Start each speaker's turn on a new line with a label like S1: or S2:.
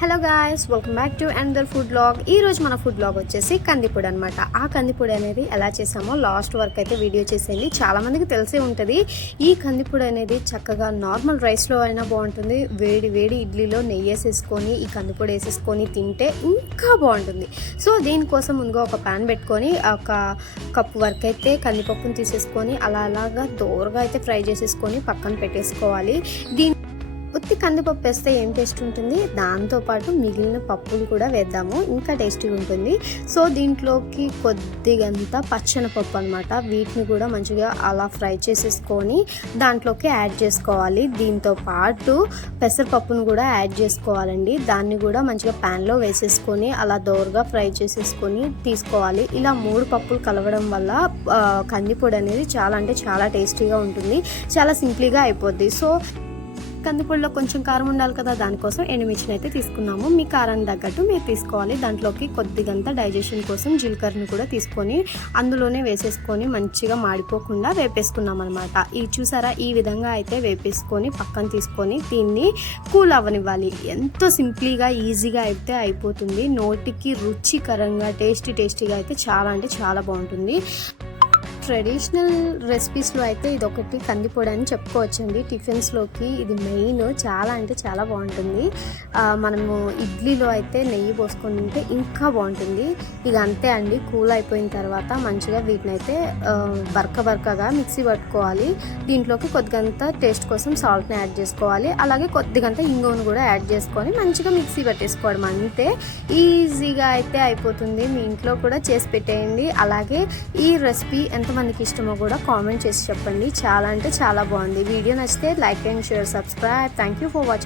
S1: Hello guys welcome back to another food blog ఈ రోజు మన ఫుడ్ బ్లాగ్ వచ్చేసి కందిపొడి అనమాట ఆ కందిపొడి అనేది ఎలా చేసామో లాస్ట్ వరకు అయితే వీడియో చేసేయండి చాలామందికి తెలిసే ఉంటుంది. ఈ కందిపొడి అనేది చక్కగా నార్మల్ రైస్లో అయినా బాగుంటుంది. వేడి వేడి ఇడ్లీలో నెయ్యి వేసేసుకొని ఈ కందిపొడి వేసేసుకొని తింటే ఇంకా బాగుంటుంది. సో దీనికోసం ముందుగా ఒక ప్యాన్ పెట్టుకొని ఒక కప్పు వరకు అయితే కందిపప్పును తీసేసుకొని అలా అలాగా దోరగా అయితే ఫ్రై చేసేసుకొని పక్కన పెట్టేసుకోవాలి. దీని ఉత్తి కందిపప్పు వేస్తే ఏం టేస్ట్ ఉంటుంది? దాంతోపాటు మిగిలిన పప్పులు కూడా వేద్దాము. ఇంకా టేస్టీగా ఉంటుంది. సో దీంట్లోకి కొద్దిగంత పచ్చనపప్పు అనమాట వీటిని కూడా మంచిగా అలా ఫ్రై చేసేసుకొని దాంట్లోకి యాడ్ చేసుకోవాలి. దీంతో పాటు పెసరపప్పును కూడా యాడ్ చేసుకోవాలండి. దాన్ని కూడా మంచిగా ప్యాన్లో వేసేసుకొని అలా దోరగా ఫ్రై చేసేసుకొని తీసుకోవాలి. ఇలా మూడు పప్పులు కలవడం వల్ల కందిపొడి అనేది చాలా అంటే చాలా టేస్టీగా ఉంటుంది. చాలా సింప్లీగా అయిపోద్ది. సో కందిపొడిలో కొంచెం కారం ఉండాలి కదా దానికోసం ఎండుమిర్చిని అయితే తీసుకున్నాము. మీ కారాన్ని తగ్గట్టు మీరు తీసుకోవాలి. దాంట్లోకి కొద్దిగంత డైజెషన్ కోసం జీలకర్రను కూడా తీసుకొని అందులోనే వేసేసుకొని మంచిగా మాడిపోకుండా వేపేసుకున్నాం అనమాట ఇది చూసారా ఈ విధంగా అయితే వేపేసుకొని పక్కన తీసుకొని దీన్ని కూల్ అవ్వనివ్వాలి. ఎంతో సింప్లీగా ఈజీగా అయితే అయిపోతుంది. నోటికి రుచికరంగా టేస్టీ టేస్టీగా అయితే చాలా అంటే చాలా బాగుంటుంది. ట్రెడిషనల్ రెసిపీస్లో అయితే ఇది ఒకటి కందిపొడి అని చెప్పుకోవచ్చండి. టిఫిన్స్లోకి ఇది మెయిన్. చాలా అంటే చాలా బాగుంటుంది. మనము ఇడ్లీలో అయితే నెయ్యి పోసుకొని తింటే ఇంకా బాగుంటుంది. ఇక అంతే అండి. కూల్ అయిపోయిన తర్వాత మంచిగా వీటిని అయితే బరక బరకగా మిక్సీ పట్టుకోవాలి. దీంట్లోకి కొద్దిగంత టేస్ట్ కోసం సాల్ట్ని యాడ్ చేసుకోవాలి. అలాగే కొద్దిగంత ఇంగువను కూడా యాడ్ చేసుకొని మంచిగా మిక్సీ పట్టేసుకోవడం అంతే. ఈజీగా అయితే అయిపోతుంది. మీ ఇంట్లో కూడా చేసి పెట్టేయండి. అలాగే ఈ రెసిపీ ఎంత ఎంతమందికి ఇష్టమో కూడా కామెంట్ చేసి చెప్పండి. చాలా అంటే చాలా బాగుంది. వీడియో నచ్చితే like and share subscribe. Thank you for watching